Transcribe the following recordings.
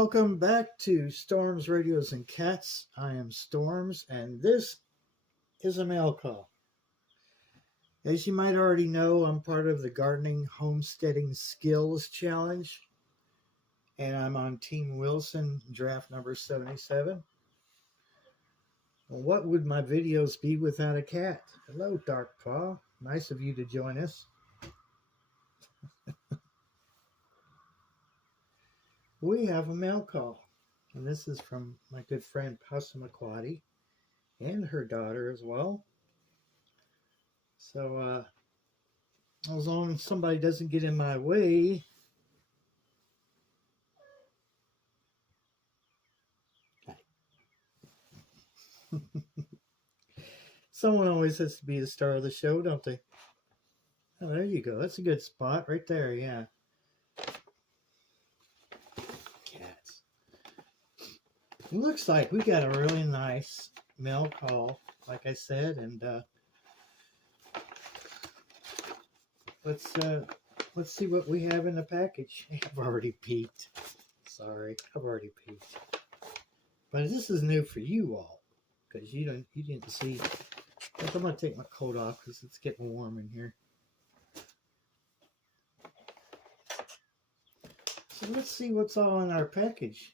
welcome back to Storms, Radios, and Cats. I am Storms, and this is a mail call. As you might already know, I'm part of the Gardening Homesteading Skills Challenge, and I'm on Team Wilson, draft number 77. Well, what would my videos be without a cat? Hello, Dark Paw. Nice of you to join us. We have a mail call, and this is from my good friend Passamaquoddy and her daughter as well. So, as long as somebody doesn't get in my way, someone always has to be the star of the show, don't they? Oh, there you go. That's a good spot right there, yeah. Cats. It looks like we got a really nice mail call, like I said, and let's see what we have in the package. I've already peeked. Sorry, I've already peeked. But this is new for you all, because you didn't see. I'm gonna take my coat off because it's getting warm in here. So let's see what's all in our package.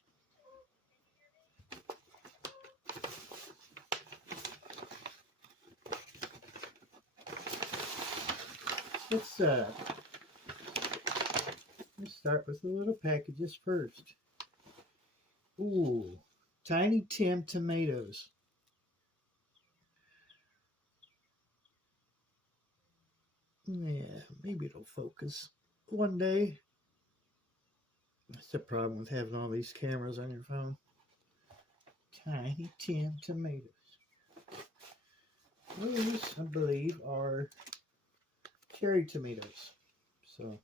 Let's start with the little packages first. Ooh, Tiny Tim tomatoes. Yeah, maybe it'll focus one day. That's the problem with having all these cameras on your phone. Tiny Tim tomatoes. These, I believe, are cherry tomatoes. So,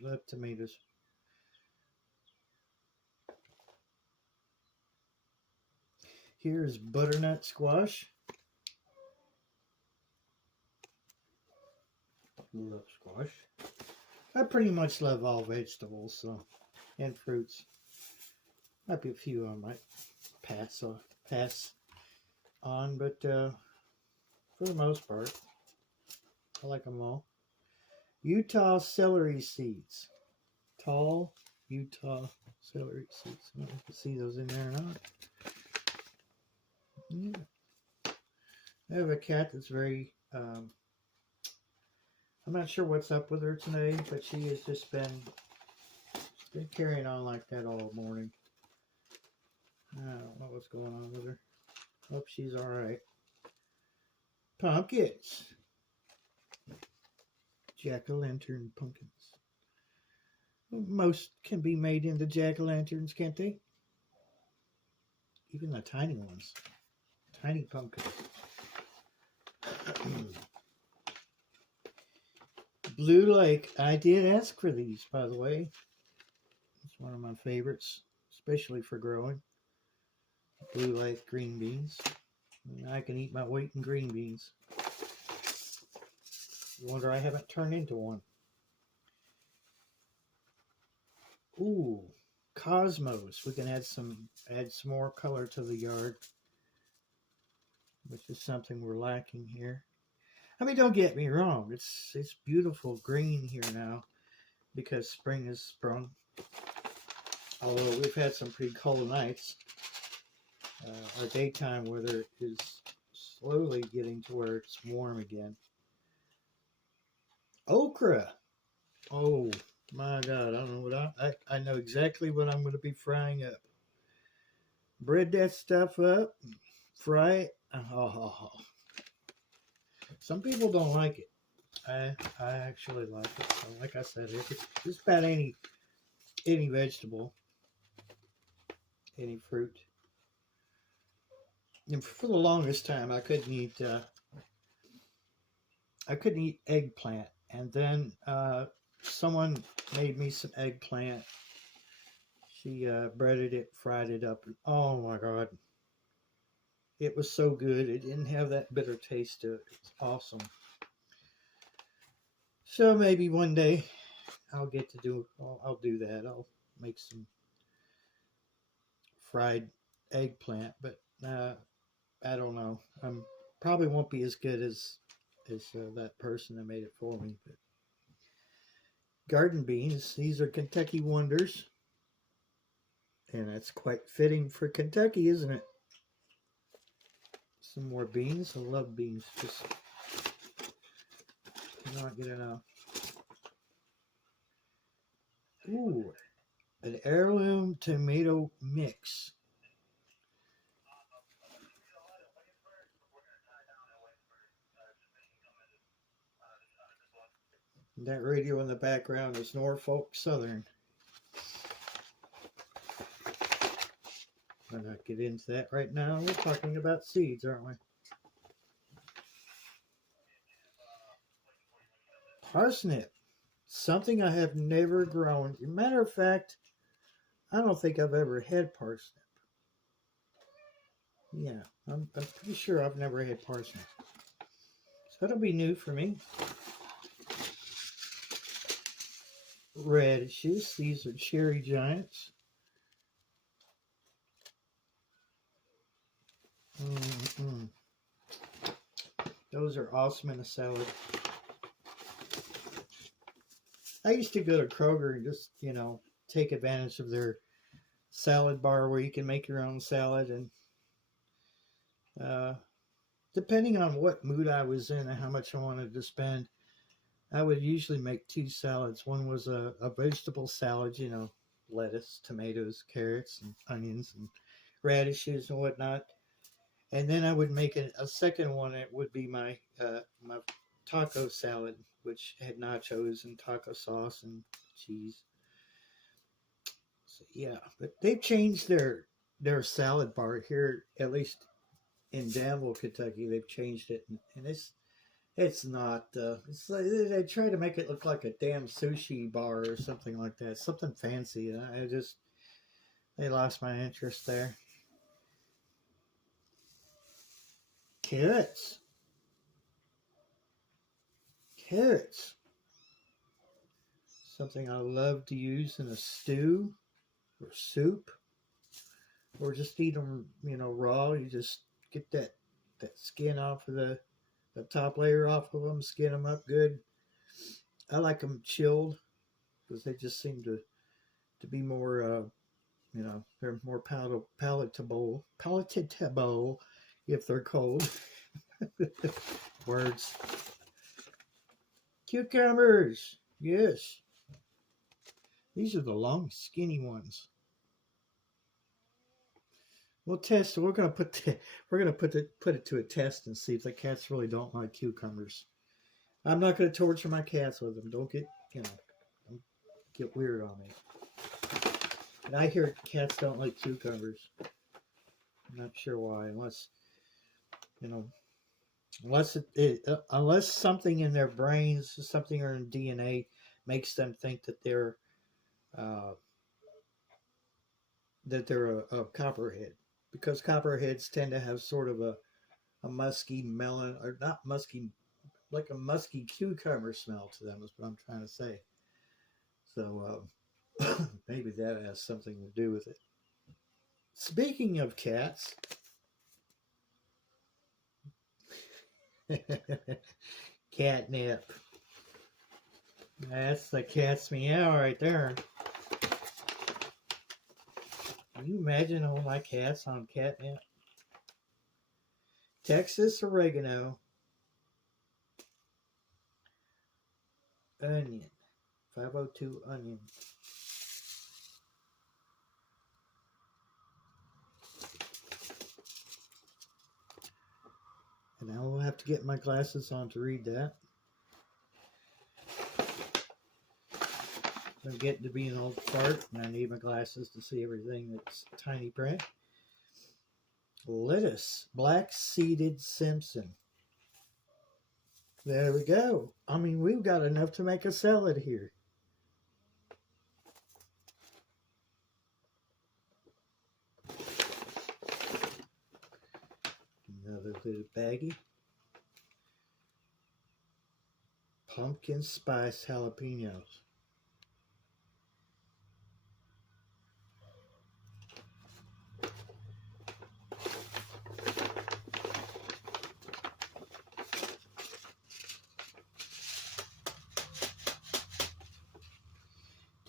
love tomatoes. Here's butternut squash. Love squash. I pretty much love all vegetables, so, and fruits. Might be a few I might pass on, but for the most part, I like them all. Utah celery seeds. Tall Utah celery seeds. I don't know if you can see those in there or not. Yeah. I have a cat that's very, I'm not sure what's up with her today, but she has just been carrying on like that all morning. I don't know what's going on with her. Hope she's alright. Pumpkins. Jack-o'-lantern pumpkins. Most can be made into jack-o'-lanterns, can't they? Even the tiny ones. Tiny pumpkins. Blue Lake. I did ask for these, by the way. It's one of my favorites, especially for growing. Blue Lake green beans. And I can eat my weight in green beans. Wonder I haven't turned into one. Ooh, cosmos. We can add some more color to the yard, which is something we're lacking here. I mean, don't get me wrong. It's beautiful green here now because spring has sprung. Although we've had some pretty cold nights. Our daytime weather is slowly getting to where it's warm again. Okra. Oh my God! I don't know what I know exactly what I'm going to be frying up. Bread that stuff up, fry it. Oh. Some people don't like it. I actually like it. So like I said, if it's just about any vegetable, any fruit. And for the longest time, I couldn't eat eggplant, and then someone made me some eggplant. She breaded it, fried it up, and oh my God, it was so good. It didn't have that bitter taste to it. It's awesome. So maybe one day I'll get to do. I'll do that. I'll make some fried eggplant, but I don't know. Probably won't be as good as that person that made it for me. But garden beans. These are Kentucky Wonders, and that's quite fitting for Kentucky, isn't it? Some more beans. I love beans. Just not get enough. Ooh, an heirloom tomato mix. That radio in the background is Norfolk Southern. I'm not get into that right now. We're talking about seeds, aren't we? Parsnip. Something I have never grown. As a matter of fact, I don't think I've ever had parsnip. Yeah, I'm pretty sure I've never had parsnip. So that'll be new for me. Radishes. These are cherry giants. Mm-mm. Those are awesome in a salad. I used to go to Kroger and just, take advantage of their salad bar where you can make your own salad. And depending on what mood I was in and how much I wanted to spend, I would usually make two salads. One was a vegetable salad, lettuce, tomatoes, carrots, and onions, and radishes and whatnot. And then I would make a second one. It would be my taco salad, which had nachos and taco sauce and cheese. So, yeah, but they've changed their salad bar here, at least in Danville, Kentucky. They've changed it, and it's not. It's like they try to make it look like a damn sushi bar or something like that, something fancy. And they lost my interest there. Carrots. Carrots. Something I love to use in a stew or soup, or just eat them, raw. You just get that skin off of the top layer off of them, skin them up good. I like them chilled because they just seem to be more, they're more palatable if they're cold. Words. Cucumbers. Yes. These are the long, skinny ones. We'll test. We're gonna put it to a test and see if the cats really don't like cucumbers. I'm not gonna torture my cats with them. Don't don't get weird on me. And I hear cats don't like cucumbers. I'm not sure why, unless something in their brains, something in DNA makes them think that they're a copperhead, because copperheads tend to have sort of a musky melon, or not musky, like a musky cucumber smell to them is what I'm trying to say. So maybe that has something to do with it. Speaking of cats, catnip. That's the cat's meow right there. Can you imagine all my cats on catnip? Texas oregano. Onion. 502 onion. And I will have to get my glasses on to read that. I'm getting to be an old fart, and I need my glasses to see everything that's tiny print. Lettuce, black-seeded Simpson. There we go. I mean, we've got enough to make a salad here. Another little baggie. Pumpkin spice jalapenos.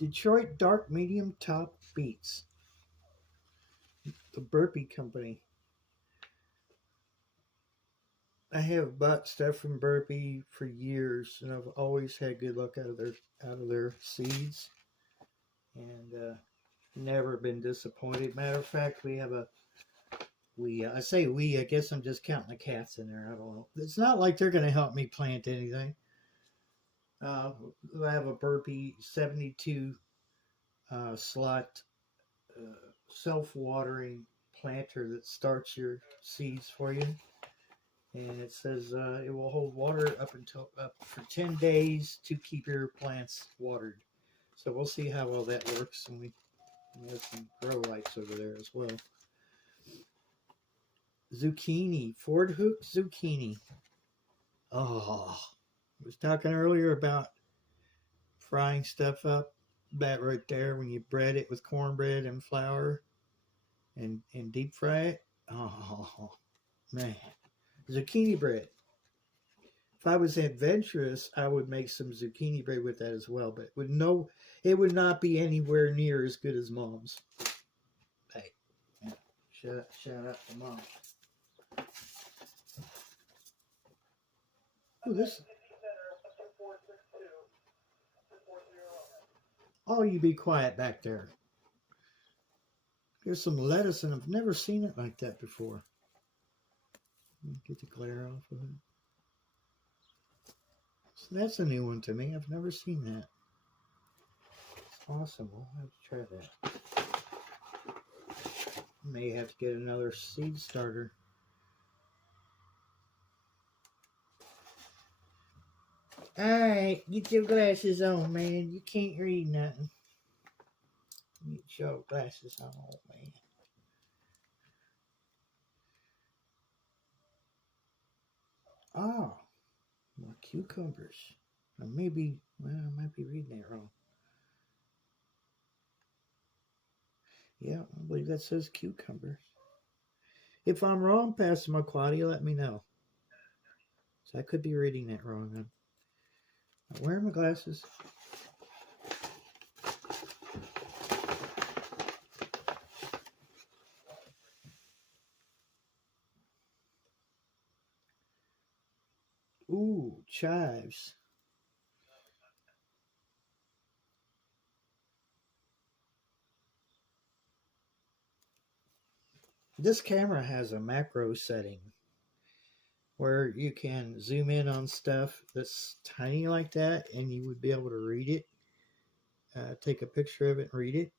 Detroit Dark Medium Top Beats. The Burpee Company. I have bought stuff from Burpee for years, and I've always had good luck out of their seeds, and never been disappointed. Matter of fact, we have a I say we. I guess I'm just counting the cats in there. I don't know. It's not like they're going to help me plant anything. I have a Burpee 72 slot self-watering planter that starts your seeds for you. And it says it will hold water up for 10 days to keep your plants watered. So we'll see how well that works. And we have some grow lights over there as well. Zucchini, Ford Hook zucchini. Oh, I was talking earlier about frying stuff up. That right there, when you bread it with cornbread and flour and deep fry it. Oh, man. Zucchini bread. If I was adventurous, I would make some zucchini bread with that as well, but it would not be anywhere near as good as Mom's. Hey, shout out to Mom. Ooh, this. Oh, you be quiet back there. There's some lettuce, and I've never seen it like that before. Get the glare off of it. So that's a new one to me. I've never seen that. It's awesome. We'll have to try that. May have to get another seed starter. Alright, get your glasses on, man. You can't read nothing. Get your glasses on, man. Oh, more cucumbers. I might be reading that wrong. Yeah, I believe that says cucumbers. If I'm wrong, Pastor McClady, let me know. So I could be reading that wrong then. Where are my glasses? Ooh, chives. This camera has a macro setting where you can zoom in on stuff that's tiny like that, and you would be able to read it, take a picture of it and read it.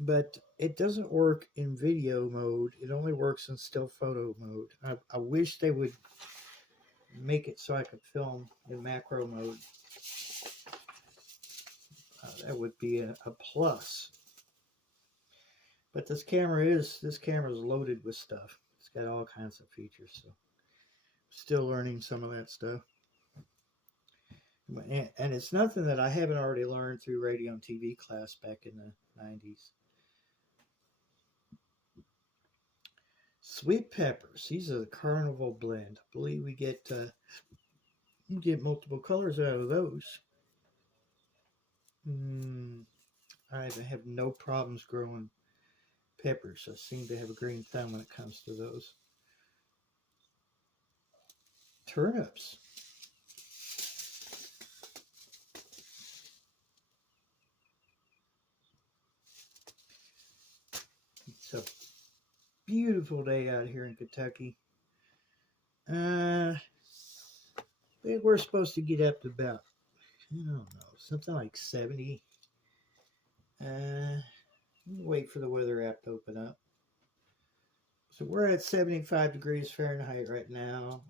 But it doesn't work in video mode. It only works in still photo mode. I wish they would make it so I could film in macro mode. That would be a plus. But this camera is loaded with stuff. It's got all kinds of features. So still learning some of that stuff. And it's nothing that I haven't already learned through radio and TV class back in the 90s. Sweet peppers. These are the Carnival blend. I believe we get multiple colors out of those. I have no problems growing peppers. I seem to have a green thumb when it comes to those. Turnips. It's a beautiful day out here in Kentucky. I think we're supposed to get up to about, I don't know, something like 70. Wait for the weather app to open up. So we're at 75 degrees Fahrenheit right now.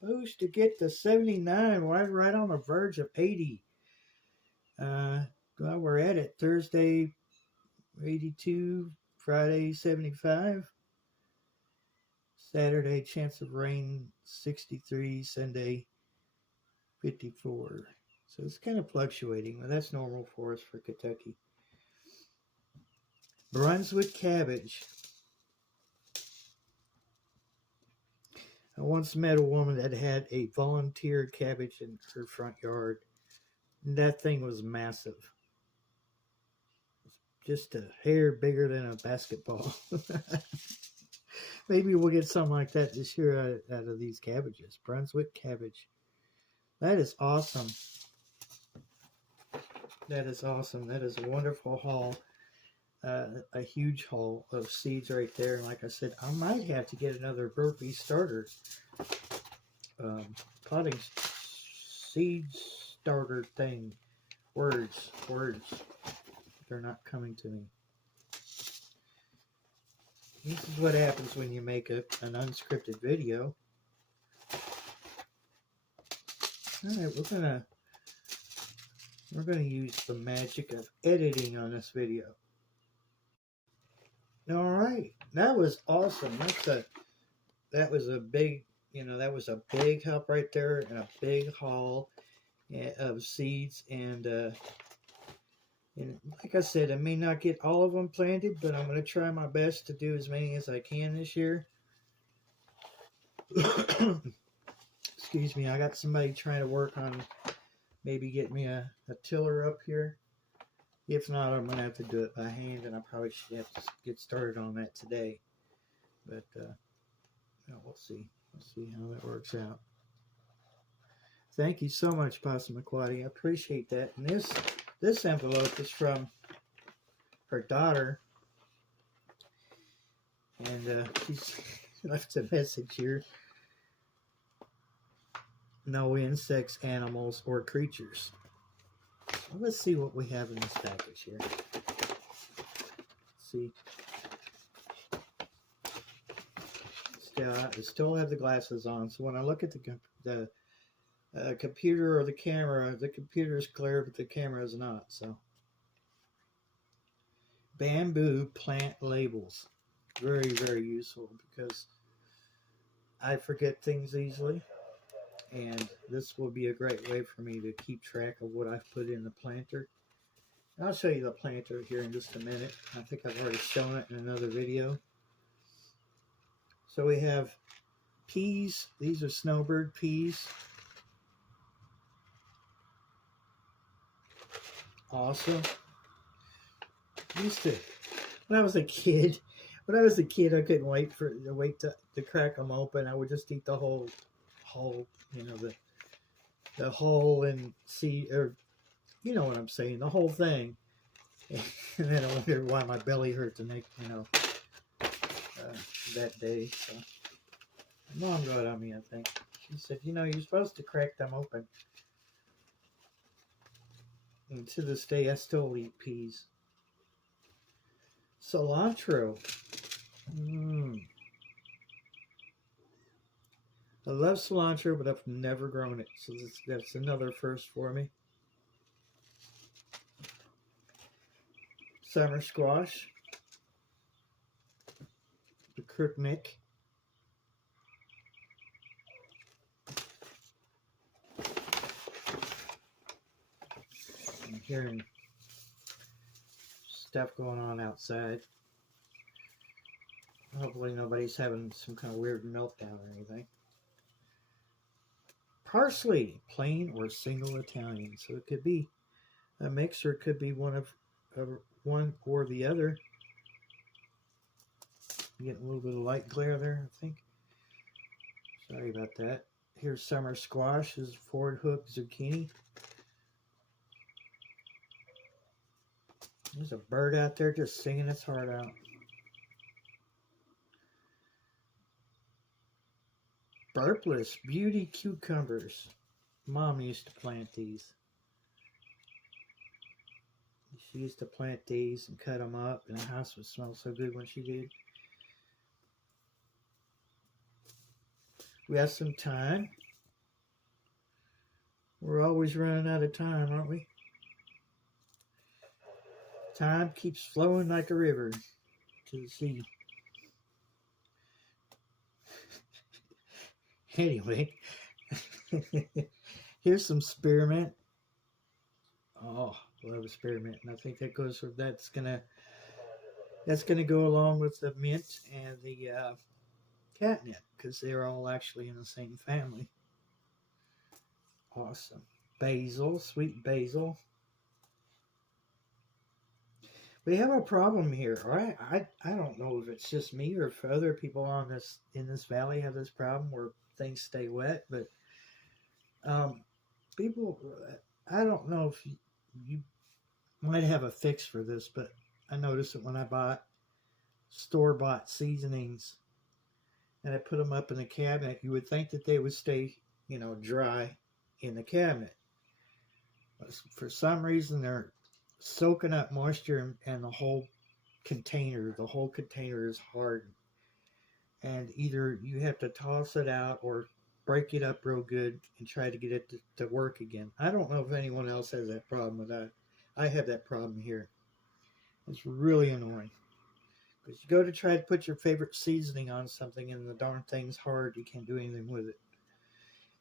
Supposed to get to 79, right on the verge of 80. Well, we're at it. Thursday, 82. Friday, 75. Saturday, chance of rain, 63. Sunday, 54. So it's kind of fluctuating. Well, that's normal for us for Kentucky. Brunswick cabbage. I once met a woman that had a volunteer cabbage in her front yard. That thing was massive. Just a hair bigger than a basketball. Maybe we'll get something like that this year out of these cabbages. Brunswick cabbage. That is awesome. That is awesome. That is a wonderful haul. A huge haul of seeds right there. And like I said, I might have to get another burpee starter. Potting seed starter thing. Words. They're not coming to me. This is what happens when you make an unscripted video. Alright, we're gonna use the magic of editing on this video. Alright, that was awesome. That was a big, that was a big help right there, and a big haul of seeds, and like I said, I may not get all of them planted, but I'm going to try my best to do as many as I can this year. Excuse me, I got somebody trying to work on maybe get me a tiller up here. If not, I'm going to have to do it by hand, and I probably should have to get started on that today. But we'll see. We'll see how that works out. Thank you so much, Possum Aquati. I appreciate that. And this envelope is from her daughter, and she's left a message here. No insects, animals, or creatures. Well, let's see what we have in this package here. Let's see. I still have the glasses on, so when I look at the computer or the camera, the computer is clear, but the camera is not. So, bamboo plant labels, very, very useful because I forget things easily, and this will be a great way for me to keep track of what I've put in the planter. And I'll show you the planter here in just a minute. I think I've already shown it in another video. So we have peas. These are snowbird peas. Awesome. When I was a kid, I couldn't wait to crack them open. I would just eat the whole, the whole and see, or you know what I'm saying, the whole thing. And then I wondered why my belly hurt the next, that day. So Mom got on me, I think. She said, you're supposed to crack them open. And to this day, I still eat peas. Cilantro. I love cilantro, but I've never grown it. So that's another first for me. Summer squash. The crookneck. I'm hearing stuff going on outside. Hopefully nobody's having some kind of weird meltdown or anything. Parsley, plain or single Italian. So it could be a mix, or it could be one or the other. Getting a little bit of light glare there, I think. Sorry about that. Here's summer squash. This is Ford Hook zucchini. There's a bird out there just singing its heart out. Burpless beauty cucumbers. Mom used to plant these. She used to plant these and cut them up, and the house would smell so good when she did. We have some thyme. We're always running out of time, aren't we? Time keeps flowing like a river to the sea. Anyway, here's some spearmint. Oh, love spearmint, and I think that goes with that's gonna go along with the mint and the catnip, because they're all actually in the same family. Awesome. basil, sweet basil. We have a problem here. I don't know if it's just me or if other people on this in this valley have this problem where things stay wet, but um, people, I don't know if you might have a fix for this, but I noticed that when I bought store-bought seasonings and I put them up in the cabinet, you would think that they would stay, dry in the cabinet. But for some reason, they're soaking up moisture, and the whole container is hard. And either you have to toss it out or break it up real good and try to get it to work again. I don't know if anyone else has that problem with that. I have that problem here. It's really annoying. Because you go to try to put your favorite seasoning on something and the darn thing's hard. You can't do anything with it.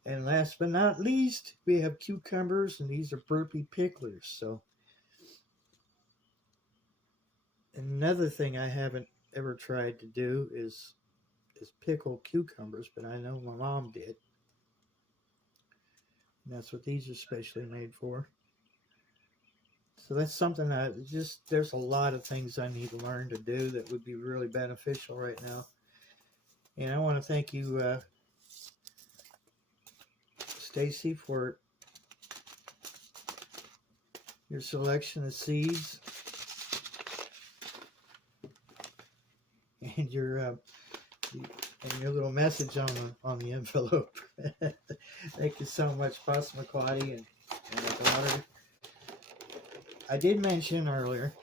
And last but not least, we have cucumbers, and these are burpee picklers. So another thing I haven't ever tried to do is pickle cucumbers, but I know my mom did. And that's what these are specially made for. So that's something there's a lot of things I need to learn to do that would be really beneficial right now. And I want to thank you, Stacy, for your selection of seeds and your little message on the envelope. Thank you so much, Passamaquoddy and my daughter. I did mention earlier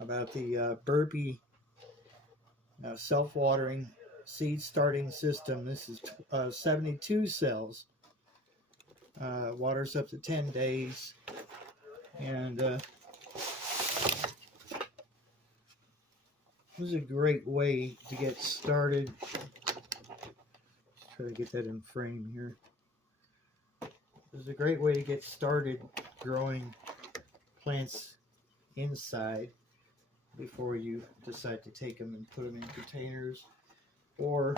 about the burpee self-watering seed starting system. This is 72 cells. Waters up to 10 days. And this is a great way to get started. Let's try to get that in frame here. This is a great way to get started growing plants inside before you decide to take them and put them in containers or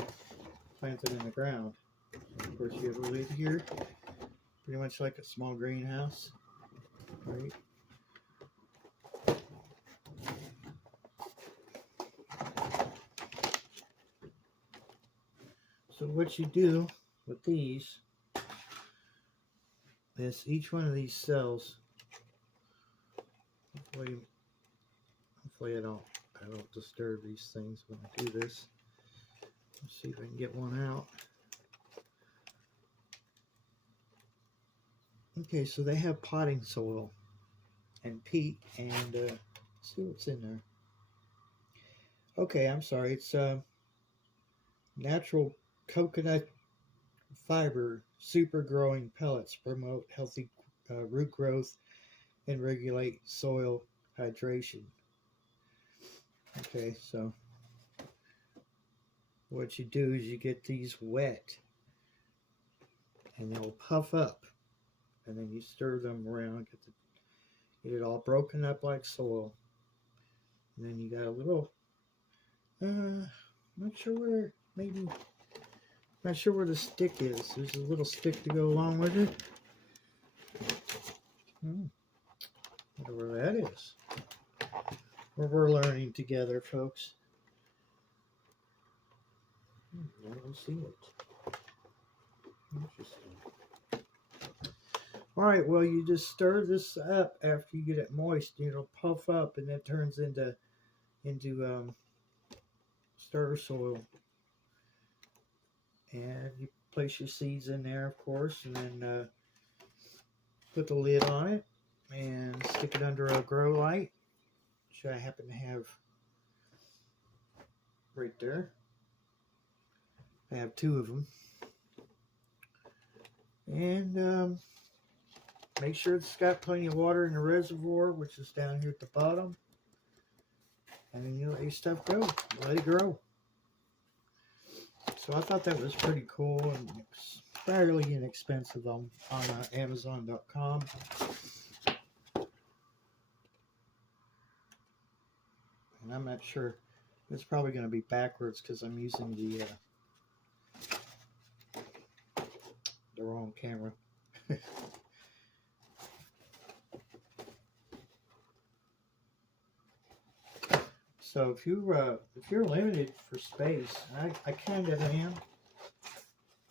plant them in the ground. So of course, you have a lid here, pretty much like a small greenhouse, right? So what you do with these is each one of these cells, hopefully I don't disturb these things when I do this. Let's see if I can get one out. Okay, so they have potting soil and peat, and let's see what's in there. Okay, I'm sorry. It's natural coconut fiber super growing pellets promote healthy root growth and regulate soil hydration. Okay, so what you do is you get these wet and they'll puff up, and then you stir them around, get it all broken up like soil, and then you got a little not sure where the stick is. There's a little stick to go along with it. Wonder where that is. We're learning together, folks. I don't see it. Interesting. All right, well, you just stir this up after you get it moist. It'll puff up, and it turns into starter soil. And you place your seeds in there, of course, and then put the lid on it and stick it under a grow light, which I happen to have right there. I have two of them. And make sure it's got plenty of water in the reservoir, which is down here at the bottom. And then you let your stuff go. Let it grow. So I thought that was pretty cool and fairly inexpensive on Amazon.com. And I'm not sure. It's probably going to be backwards because I'm using the wrong camera. So if you're limited for space, I kind of am.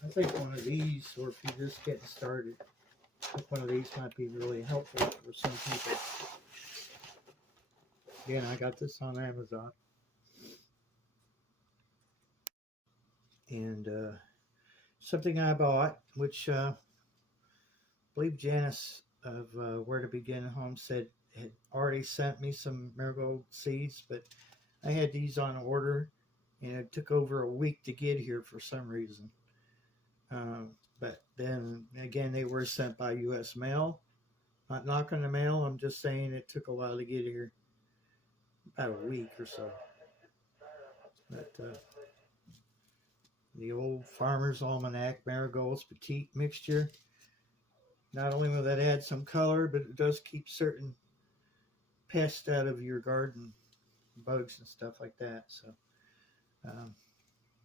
I think one of these, or if you're just getting started, I think one of these might be really helpful for some people. Again, I got this on Amazon. And something I bought, which I believe Janice of Where to Begin Homestead had already sent me some marigold seeds, but I had these on order, and it took over a week to get here for some reason. But then again, they were sent by U.S. mail. Not knocking the mail, I'm just saying it took a while to get here, about a week or so. But the old Farmer's Almanac Marigolds Petite Mixture. Not only will that add some color, but it does keep certain pests out of your garden, bugs and stuff like that. So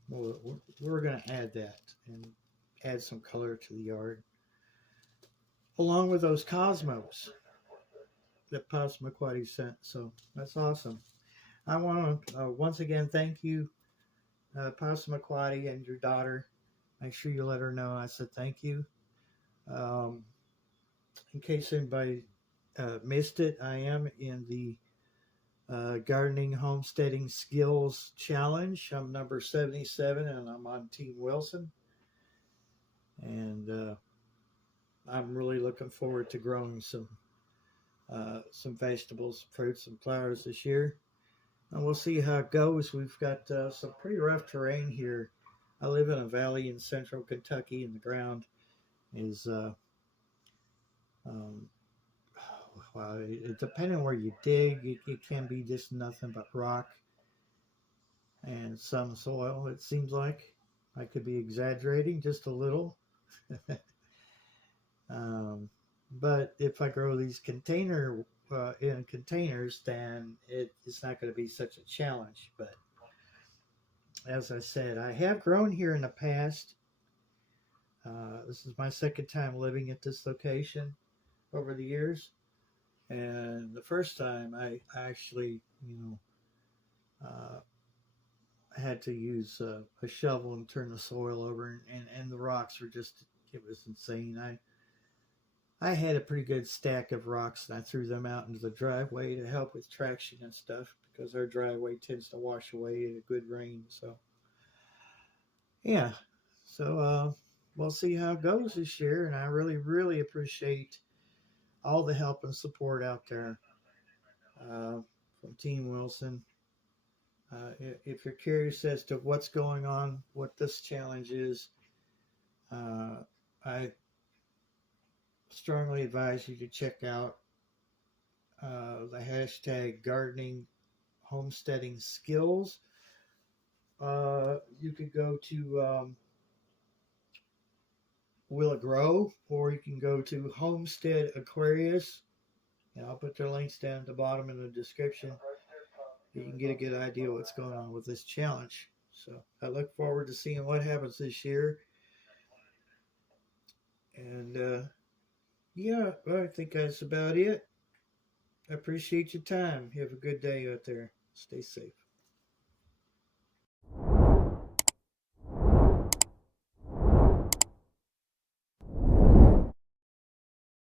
we're going to add that and add some color to the yard, along with those cosmos that Passamaquoddy sent. So that's awesome. I want to once again thank you, Passamaquoddy, and your daughter. Make sure you let her know I said thank you. In case anybody missed it, I am in the Gardening Homesteading Skills Challenge. I'm number 77, and I'm on Team Wilson. And I'm really looking forward to growing some vegetables, fruits, and flowers this year. And we'll see how it goes. We've got some pretty rough terrain here. I live in a valley in central Kentucky, and the ground is well, depending on where you dig, it can be just nothing but rock and some soil, it seems like. I could be exaggerating just a little. But if I grow these in containers, then it's not going to be such a challenge. But as I said, I have grown here in the past. This is my second time living at this location over the years. And the first time I actually, had to use a shovel and turn the soil over, and the rocks were just, it was insane. I had a pretty good stack of rocks, and I threw them out into the driveway to help with traction and stuff, because our driveway tends to wash away in a good rain. So, yeah. So, we'll see how it goes this year, and I really, really appreciate all the help and support out there from Team Wilson. If you're curious as to what's going on, what this challenge is, I strongly advise you to check out the hashtag gardening homesteading skills. You could go to Will It Grow, or you can go to Homestead Aquarius, and I'll put their links down at the bottom in the description. You can get a good idea what's going on with this challenge. So I look forward to seeing what happens this year. And yeah, well, I think that's about it. I appreciate your time. You have a good day out there. Stay safe.